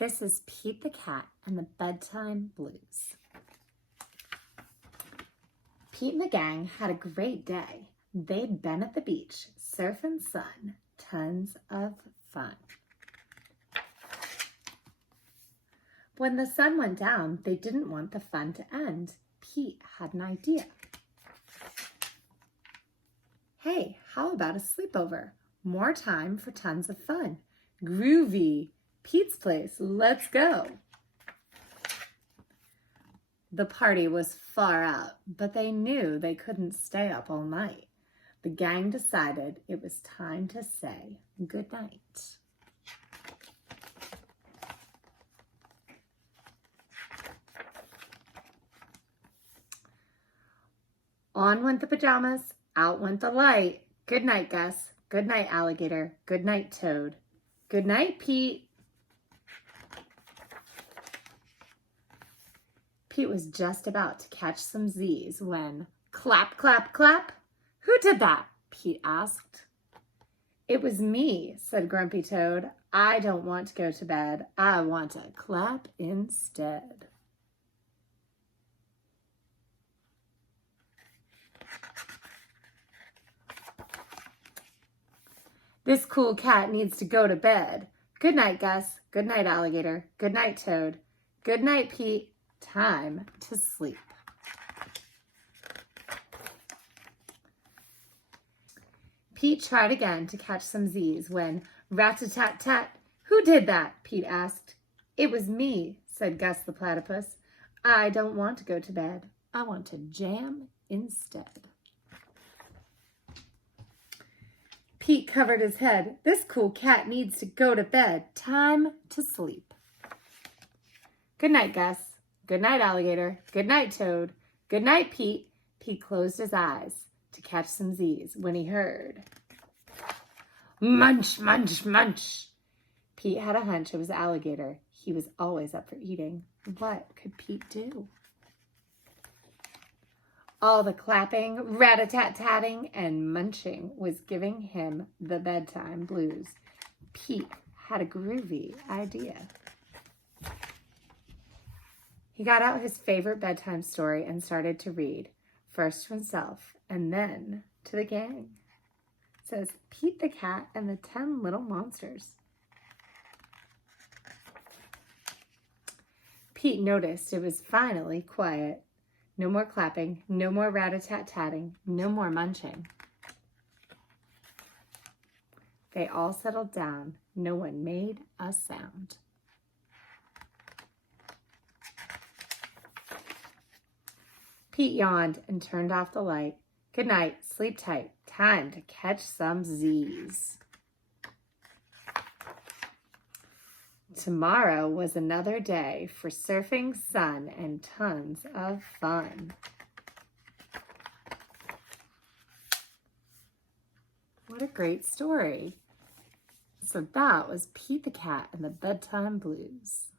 This is Pete the Cat and the Bedtime Blues. Pete and the gang had a great day. They'd been at the beach, surfing sun, tons of fun. When the sun went down, they didn't want the fun to end. Pete had an idea. Hey, how about a sleepover? More time for tons of fun. Groovy. Pete's place, let's go. The party was far out, but they knew they couldn't stay up all night. The gang decided it was time to say goodnight. On went the pajamas, out went the light. Good night, Gus. Good night, alligator. Good night, Toad. Good night, Pete. Pete was just about to catch some Z's when, clap, clap, clap. Who did that? Pete asked. It was me, said Grumpy Toad. I don't want to go to bed. I want to clap instead. This cool cat needs to go to bed. Good night, Gus. Good night, alligator. Good night, Toad. Good night, Pete. Time to sleep. Pete tried again to catch some Z's when, rat-a-tat-tat, who did that? Pete asked. It was me, said Gus the platypus. I don't want to go to bed. I want to jam instead. Pete covered his head. This cool cat needs to go to bed. Time to sleep. Good night, Gus. Good night, alligator. Good night, Toad. Good night, Pete. Pete closed his eyes to catch some Z's when he heard, munch, munch, munch. Pete had a hunch it was alligator. He was always up for eating. What could Pete do? All the clapping, rat-a-tat-tatting, and munching was giving him the bedtime blues. Pete had a groovy idea. He got out his favorite bedtime story and started to read, first to himself and then to the gang. It says, Pete the Cat and the 10 Little Monsters. Pete noticed it was finally quiet. No more clapping, no more rat-a-tat-tatting, no more munching. They all settled down. No one made a sound. Pete yawned and turned off the light. Good night, sleep tight. Time to catch some Z's. Tomorrow was another day for surfing, sun, and tons of fun. What a great story. So that was Pete the Cat and the Bedtime Blues.